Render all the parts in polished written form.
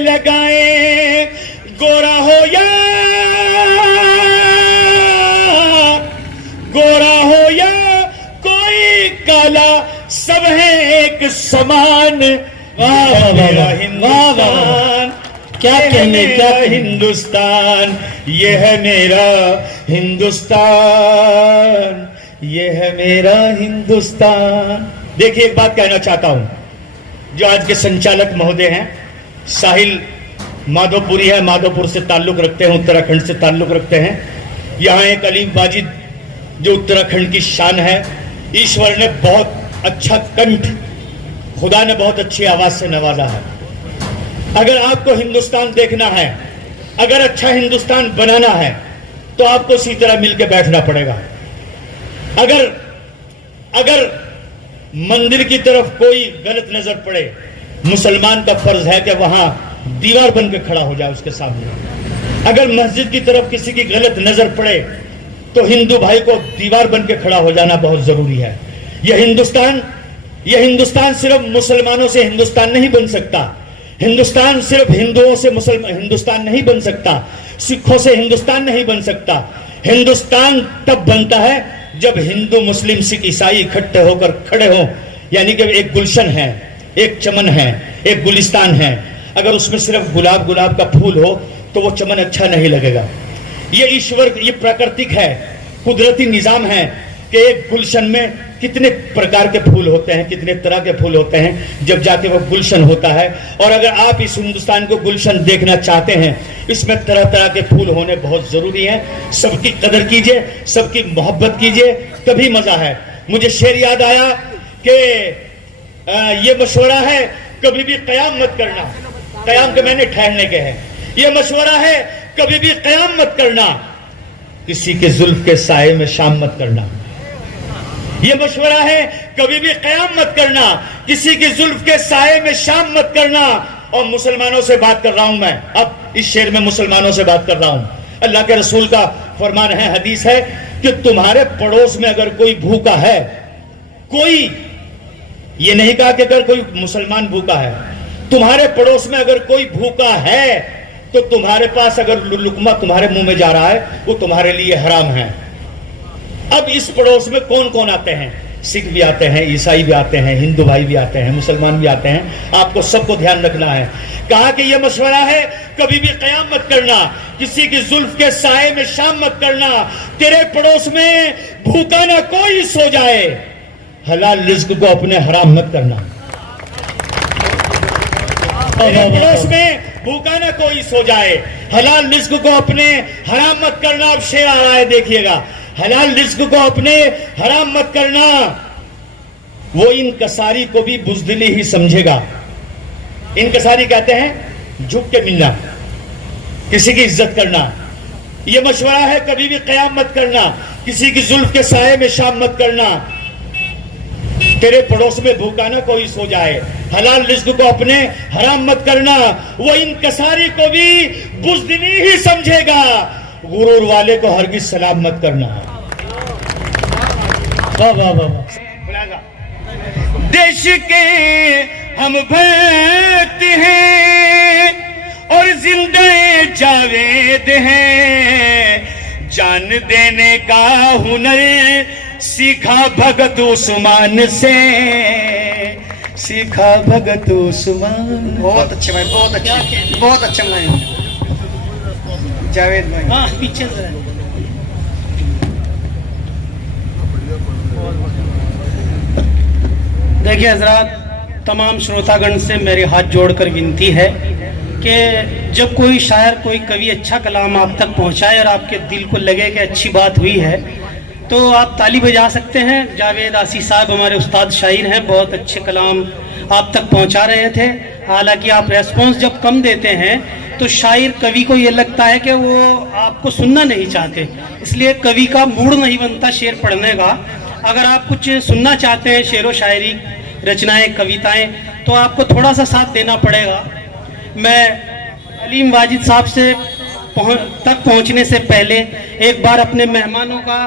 लगाए, गोरा हो या कोई काला, सब है एक समान। वाह मेरा वाह हिंदुस्तान, क्या कहने, क्या कहने। हिंदुस्तान, ये है मेरा हिंदुस्तान, ये है मेरा हिंदुस्तान। देखिए एक बात कहना चाहता हूं, जो आज के संचालक महोदय हैं, साहिल माधोपुरी है, माधोपुर से ताल्लुक रखते हैं, उत्तराखंड से ताल्लुक रखते हैं। यहाँ एक अलीम वाजिद जो उत्तराखंड की शान है। ईश्वर ने बहुत अच्छा कंठ, खुदा ने बहुत अच्छी आवाज से नवाजा है। अगर आपको हिंदुस्तान देखना है, अगर अच्छा हिंदुस्तान बनाना है, तो आपको इसी तरह मिलकर बैठना पड़ेगा। अगर मंदिर की तरफ कोई गलत नजर पड़े, मुसलमान का फर्ज है कि वहां दीवार बन के खड़ा हो जाए उसके सामने। अगर मस्जिद की तरफ किसी की गलत नजर पड़े, तो हिंदू भाई को दीवार बन के खड़ा हो जाना बहुत जरूरी है। यह हिंदुस्तान सिर्फ मुसलमानों से हिंदुस्तान नहीं बन सकता। हिंदुस्तान सिर्फ हिंदुओं से हिंदुस्तान नहीं बन सकता। सिखों से हिंदुस्तान नहीं बन सकता। हिंदुस्तान तब बनता है जब हिंदू, मुस्लिम, सिख, ईसाई इकट्ठे होकर खड़े हों। यानी कि एक गुलशन है, एक चमन है, एक गुलिस्तान है। अगर उसमें सिर्फ गुलाब का फूल हो तो वो चमन अच्छा नहीं लगेगा। ये ईश्वर, ये प्राकृतिक है, कुदरती निजाम है कि एक गुलशन में कितने प्रकार के फूल होते हैं, कितने तरह के फूल होते हैं, जब जाके वो गुलशन होता है। और अगर आप इस हिंदुस्तान को गुलशन देखना चाहते हैं, इसमें तरह तरह के फूल होने बहुत जरूरी है। सबकी कदर कीजिए, सबकी मोहब्बत कीजिए, तभी मजा है। मुझे शेर याद आया कि ये मशवरा है, कभी भी कयाम मत करना। कयाम के मैंने ठहरने के हैं। ये मशवरा है, कभी भी कयाम मत करना, किसी के जुल्फ के साए में शाम मत करना। ये मशवरा है, कभी भी कयाम मत करना, किसी की जुल्फ के साए में शाम मत करना। और मुसलमानों से बात कर रहा हूं मैं, अब इस शेर में मुसलमानों से बात कर रहा हूं। अल्लाह के रसूल का फरमान है, हदीस है कि तुम्हारे पड़ोस में अगर कोई भूखा है, कोई, ये नहीं कहा कि अगर कोई मुसलमान भूखा है, तुम्हारे पड़ोस में अगर कोई भूखा है, तो तुम्हारे पास अगर लुकमा तुम्हारे मुंह में जा रहा है, वो तुम्हारे लिए हराम है। अब इस पड़ोस में कौन कौन आते हैं? सिख भी आते हैं, ईसाई भी आते हैं, हिंदू भाई भी आते हैं, मुसलमान भी आते हैं। आपको सबको ध्यान रखना है। कहा कि यह मशवरा है, कभी भी कयाम मत करना, किसी की जुल्फ के साए में शाम मत करना। तेरे पड़ोस में भूखा ना कोई सो जाए, हलाल रिज्क को अपने हराम मत करना। तेरे पड़ोस में भूखा ना कोई सो जाए, हलाल रिज्क को अपने हराम मत करना। अब शेर आ रहा है, देखिएगा। हलाल रिज्क को अपने हराम मत करना, वो इनकसारी को भी बुज़दिली ही समझेगा। इनकसारी कहते हैं झुक के मिलना, किसी की इज्जत करना। यह मशवरा है, कभी भी कयाम मत करना, किसी की जुल्फ के साए में शाम मत करना। तेरे पड़ोस में भूखा ना कोई सो जाए, हलाल रिज्क को अपने हराम मत करना, वो इनकसारी को भी बुज़दिली ही समझेगा। गुरूर वाले को हरगिज सलाम मत करना। वाह वाह वाह। देश के हम भक्त हैं और जिंदे जावेद हैं, जान देने का हुनर सीखा भगत उस्मान से, सीखा भगत उस्मान। बहुत अच्छे भाई, बहुत अच्छे, बहुत अच्छे भाई जावेद भाई। हाँ पीछे जरा। देखिए हजरात, तमाम श्रोतागण से मेरे हाथ जोड़कर विनती है कि जब कोई शायर, कोई कवि अच्छा कलाम आप तक पहुंचाए और आपके दिल को लगे कि अच्छी बात हुई है, तो आप ताली बजा सकते हैं। जावेद आसी साहब हमारे उस्ताद शायर हैं, बहुत अच्छे कलाम आप तक पहुंचा रहे थे। हालांकि आप रेस्पॉन्स जब कम देते हैं तो शायर, कवि को ये लगता है कि वो आपको सुनना नहीं चाहते, इसलिए कवि का मूड नहीं बनता शेर पढ़ने का। अगर आप कुछ सुनना चाहते हैं, शेर व शायरी, रचनाएं, कविताएं, तो आपको थोड़ा सा साथ देना पड़ेगा। मैं अलीम वाजिद साहब से तक पहुंचने से पहले एक बार अपने मेहमानों का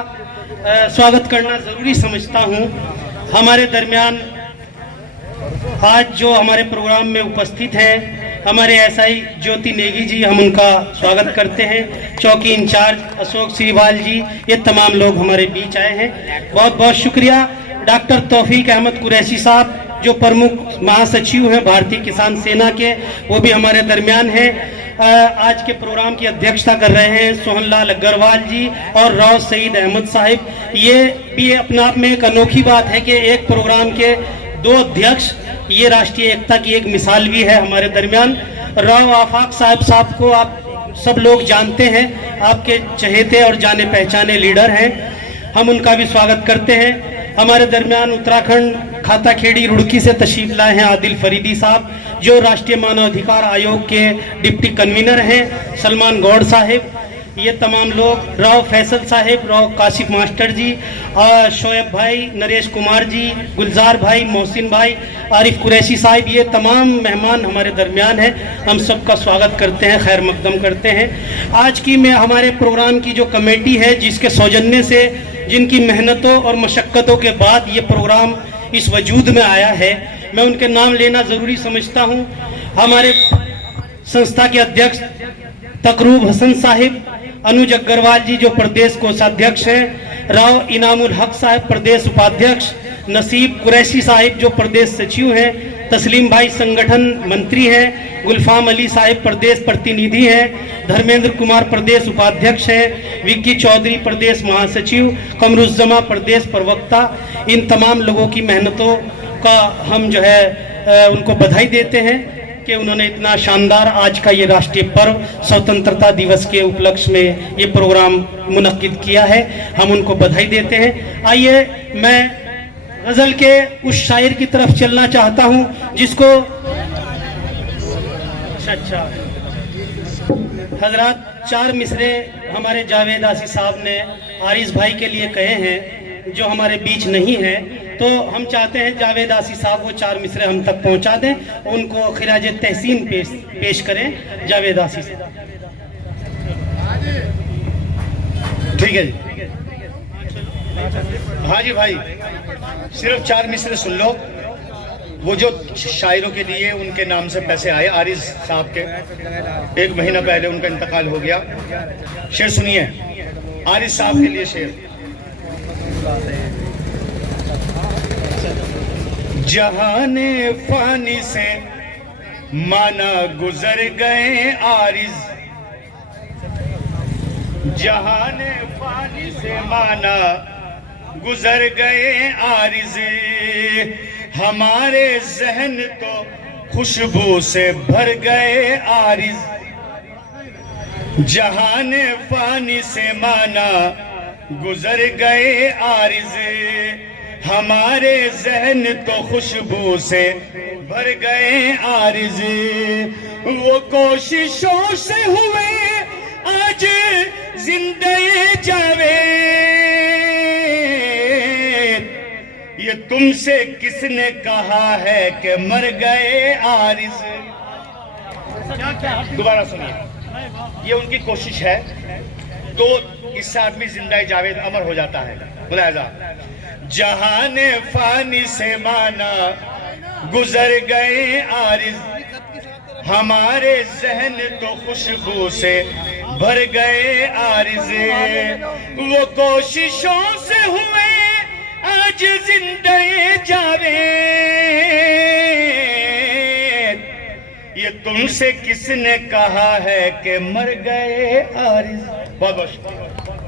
स्वागत करना ज़रूरी समझता हूं। हमारे दरमियान आज जो हमारे प्रोग्राम में उपस्थित हैं, हमारे एसआई ज्योति नेगी जी, हम उनका स्वागत करते हैं। चौकी इंचार्ज अशोक श्रीवाल जी, ये तमाम लोग हमारे बीच आए हैं, बहुत बहुत शुक्रिया। डॉक्टर तौफीक अहमद कुरैशी साहब जो प्रमुख महासचिव हैं भारतीय किसान सेना के, वो भी हमारे दरमियान हैं। आज के प्रोग्राम की अध्यक्षता कर रहे हैं सोहनलाल अग्रवाल जी और राव सईद अहमद साहिब। ये भी अपने आप में एक अनोखी बात है कि एक प्रोग्राम के दो अध्यक्ष, ये राष्ट्रीय एकता की एक मिसाल भी है हमारे दरमियान। राव आफाक साहब को आप सब लोग जानते हैं, आपके चहेते और जाने पहचाने लीडर हैं, हम उनका भी स्वागत करते हैं। हमारे दरमियान उत्तराखंड खाता खेड़ी रुड़की से तशरीफ लाए हैं आदिल फरीदी साहब, जो राष्ट्रीय मानवाधिकार आयोग के डिप्टी कन्वीनर हैं, सलमान गौड़ साहिब, ये तमाम लोग, राव फैसल साहिब, राव काशिफ मास्टर जी, शोएब भाई, नरेश कुमार जी, गुलजार भाई, मोहसिन भाई, आरिफ कुरैशी साहिब, ये तमाम मेहमान हमारे दरमियान हैं। हम सबका स्वागत करते हैं, खैर मकदम करते हैं। आज की मैं हमारे प्रोग्राम की जो कमेटी है, जिसके सौजन्य से, जिनकी मेहनतों और मशक्क़तों के बाद ये प्रोग्राम इस वजूद में आया है, मैं उनके नाम लेना ज़रूरी समझता हूँ। हमारे संस्था के अध्यक्ष तकरूब हसन साहिब, अनुज अग्रवाल जी जो प्रदेश कोषाध्यक्ष हैं, राव इनामुल हक साहब प्रदेश उपाध्यक्ष, नसीब कुरैशी साहिब जो प्रदेश सचिव हैं, तस्लीम भाई संगठन मंत्री हैं, गुलफाम अली साहिब प्रदेश प्रतिनिधि हैं, धर्मेंद्र कुमार प्रदेश उपाध्यक्ष हैं, विक्की चौधरी प्रदेश महासचिव, कमरुज्जमा प्रदेश प्रवक्ता। इन तमाम लोगों की मेहनतों का हम जो है उनको बधाई देते हैं कि उन्होंने इतना शानदार आज का ये राष्ट्रीय पर्व स्वतंत्रता दिवस के उपलक्ष्य में ये प्रोग्राम मुनक्किद किया है, हम उनको बधाई देते हैं। आइए मैं गज़ल के उस शायर की तरफ चलना चाहता हूँ जिसको अच्छा हजरात 4 मिसरे हमारे जावेद आसी साहब ने आरिस भाई के लिए कहे हैं, जो हमारे बीच नहीं है, तो हम चाहते हैं जावेद आसी साहब वो 4 मिसरे हम तक पहुंचा दें, उनको खिराज तहसीन पेश करें। जावेद आसी साहब। ठीक है जी, हाँ जी भाई, सिर्फ 4 मिसरे सुन लो। वो जो शायरों के लिए उनके नाम से पैसे आए, आरिस साहब के 1 महीना पहले उनका इंतकाल हो गया। शेर सुनिए, आरिस साहब के लिए शेर। जहाने फानी से माना गुजर गए आरिज, जहाने फानी से माना गुजर गए आरिज, हमारे जहन तो खुशबू से भर गए आरिज। जहाने फानी से माना गुजर गए आरिज, हमारे जहन तो खुशबू से भर गए आरिज। वो कोशिशों से हुए आज जिंदगी जावे, ये तुमसे किसने कहा है कि मर गए आरिज। दोबारा सुनिए, ये उनकी कोशिश है, तो इससे आदमी जिंदा जावेद अमर हो जाता है। मुलाहिजा, जहाने फानी से माना गुजर गए आरिज, हमारे जहन तो खुशबू से भर गए आरिज। वो कोशिशों से हुए आज जिंदगी जावे, ये तुमसे किसने कहा है कि मर गए आरिज। बहुत बहुत शुक्रिया।